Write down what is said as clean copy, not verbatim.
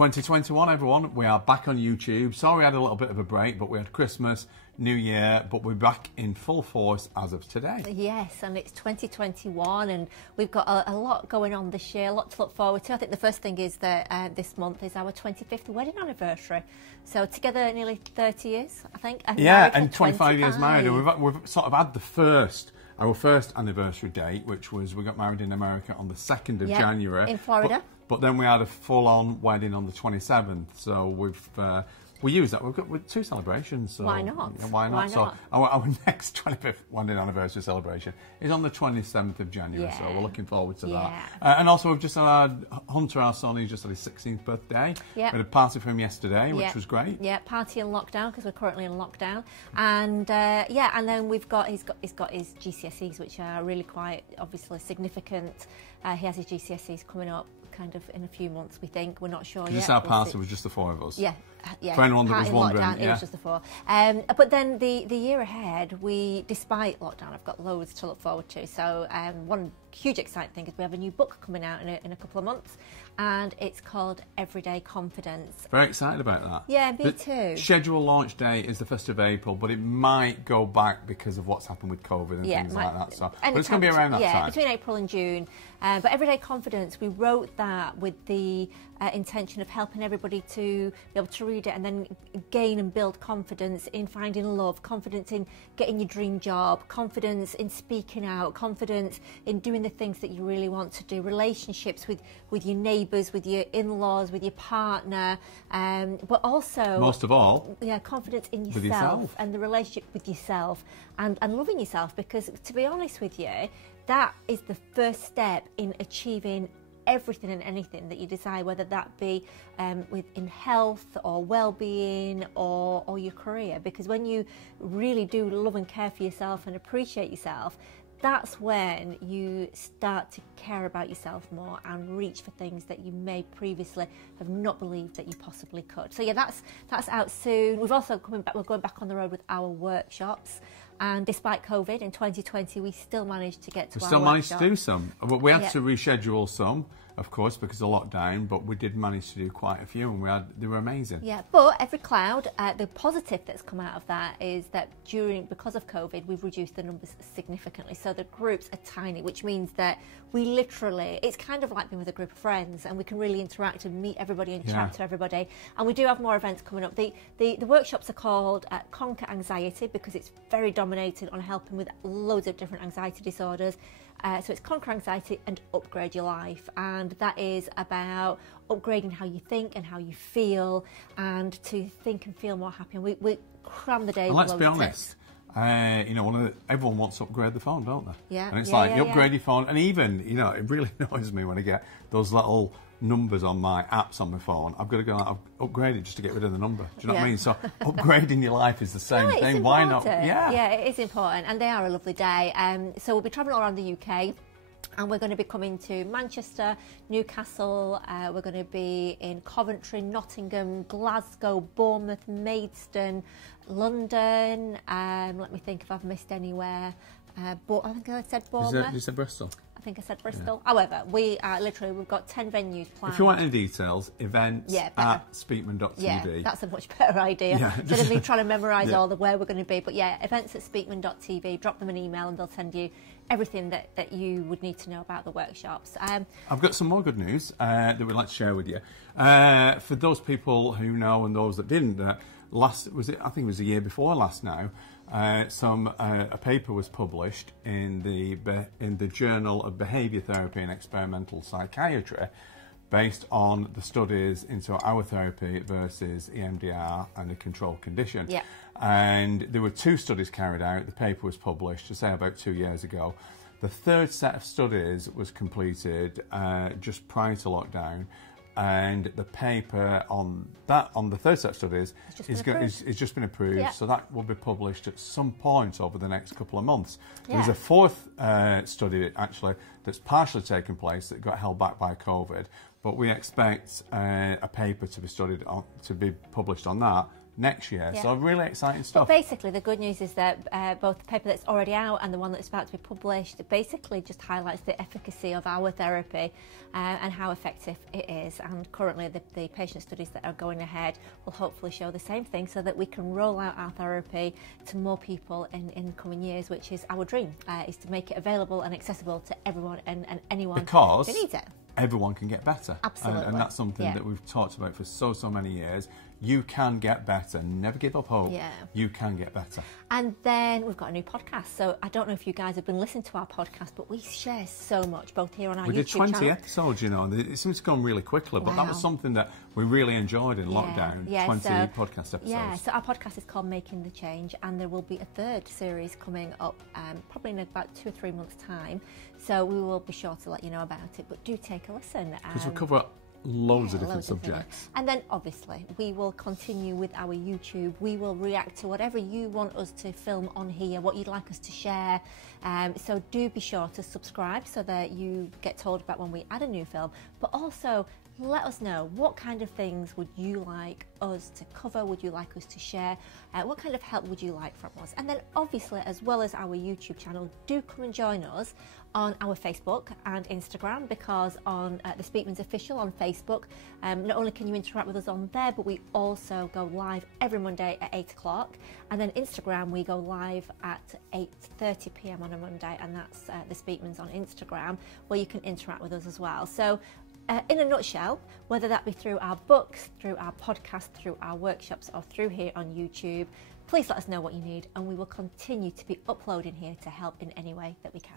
2021, everyone. We are back on YouTube. Sorry we had a little bit of a break, but we had Christmas, New Year, but we're back in full force as of today. Yes, and it's 2021, and we've got a lot going on this year, a lot to look forward to. I think the first thing is that this month is our 25th wedding anniversary. So together nearly 30 years, I think. And yeah, and 25 years married. And we've sort of had our first anniversary date, which was we got married in America on the 2nd of January. In Florida. But then we had a full-on wedding on the 27th, so we used that. We've got two celebrations. So why not? Yeah, why not? So our next 25th wedding anniversary celebration is on the 27th of January, so we're looking forward to that. And also we've just had Hunter, our son, he's just had his 16th birthday. We had a party for him yesterday, which was great. Yeah, party in lockdown, because we're currently in lockdown. And and then he's got his GCSEs, which are really quite obviously significant. He has his GCSEs coming up kind of in a few months, we think. We're not sure yet. Just our party was just the four of us. Yeah. For anyone that was wondering, lockdown, it was just the four. But then the year ahead, despite lockdown, I've got loads to look forward to. So one huge exciting thing is we have a new book coming out in a couple of months, and it's called Everyday Confidence. Very excited about that. Yeah, me too. Scheduled launch date is the 1st of April, but it might go back because of what's happened with COVID and things like that. So, but it's going to be around that time. Yeah, between April and June. But Everyday Confidence, we wrote that with the intention of helping everybody to be able to read it and then gain and build confidence in finding love, confidence in getting your dream job, confidence in speaking out, confidence in doing the things that you really want to do, relationships with your neighbours, with your in-laws, with your partner, but also most of all, confidence in yourself and the relationship with yourself and loving yourself, because to be honest with you, that is the first step in achieving everything and anything that you desire, whether that be in health or well-being or your career. Because when you really do love and care for yourself and appreciate yourself, that's when you start to care about yourself more and reach for things that you may previously have not believed that you possibly could. So yeah, that's out soon. We're going back on the road with our workshops. And despite COVID in 2020, we still managed to get to our workshop. We still managed to do some. We had to reschedule some, of course, because of lockdown, but we did manage to do quite a few, and they were amazing. Yeah, but every cloud, the positive that's come out of that is that because of COVID, we've reduced the numbers significantly. So the groups are tiny, which means that we literally, it's kind of like being with a group of friends, and we can really interact and meet everybody and chat to everybody. And we do have more events coming up. The workshops are called Conquer Anxiety, because it's very dominated on helping with loads of different anxiety disorders. So it's Conquer Anxiety and Upgrade Your Life, and that is about upgrading how you think and how you feel, and to think and feel more happy. And we cram the day with let's loads be of honest. tips. Everyone wants to upgrade the phone, don't they? Yeah. And it's you upgrade your phone, and even, it really annoys me when I get those little numbers on my apps on my phone. I've got to go upgrade it just to get rid of the number. Do you know what I mean? So upgrading your life is the same thing. Why not? Yeah, it is important, and they are a lovely day. So we'll be travelling all around the UK. And we're going to be coming to Manchester, Newcastle, we're going to be in Coventry, Nottingham, Glasgow, Bournemouth, Maidstone, London. Let me think if I've missed anywhere. But I think I said Bournemouth. You said Bristol? I think I said Bristol. Yeah. However, we've got 10 venues planned. If you want any details, events at speakman.tv. Yeah, that's a much better idea. Instead of me trying to memorise all the where we're going to be. But yeah, events at speakman.tv. Drop them an email and they'll send you everything that you would need to know about the workshops. I've got some more good news that we'd like to share with you. For those people who know and those that didn't, I think it was the year before last now, a paper was published in the Journal of Behaviour Therapy and Experimental Psychiatry, based on the studies into our therapy versus EMDR and a controlled condition. Yeah. And there were 2 studies carried out. The paper was published, to say, about 2 years ago. The 3rd set of studies was completed just prior to lockdown. And the paper on the 3rd set of studies is just been approved, so that will be published at some point over the next couple of months. There's a 4th study actually that's partially taken place that got held back by COVID, but we expect a paper to be published on that next year. So really exciting stuff. But basically, the good news is that both the paper that's already out and the one that's about to be published basically just highlights the efficacy of our therapy and how effective it is. And currently, the patient studies that are going ahead will hopefully show the same thing, so that we can roll out our therapy to more people in the coming years, which is our dream, is to make it available and accessible to everyone and anyone who needs it. Everyone can get better. Absolutely. And that's something that we've talked about for so many years. You can get better. Never give up hope. Yeah. You can get better. And then we've got a new podcast. So I don't know if you guys have been listening to our podcast, but we share so much, both here on our YouTube channel. We did 20 episodes, you know, and it seems to go really quickly, but that was something that we really enjoyed in lockdown, 20 podcast episodes. Yeah, so our podcast is called Making the Change, and there will be a third series coming up probably in about 2 or 3 months' time. So we will be sure to let you know about it, but do take a listen. Because we'll cover loads of different subjects. And then obviously we will continue with our YouTube. We will react to whatever you want us to film on here, what you'd like us to share. So do be sure to subscribe so that you get told about when we add a new film, but also let us know what kind of things would you like us to cover, would you like us to share, what kind of help would you like from us. And then obviously, as well as our YouTube channel, do come and join us on our Facebook and Instagram, because on the Speakman's Official on Facebook, not only can you interact with us on there, but we also go live every Monday at 8 o'clock. And then Instagram, we go live at 8:30 p.m. on a Monday, and that's the Speakman's on Instagram, where you can interact with us as well. So in a nutshell, whether that be through our books, through our podcast, through our workshops, or through here on YouTube, please let us know what you need, and we will continue to be uploading here to help in any way that we can.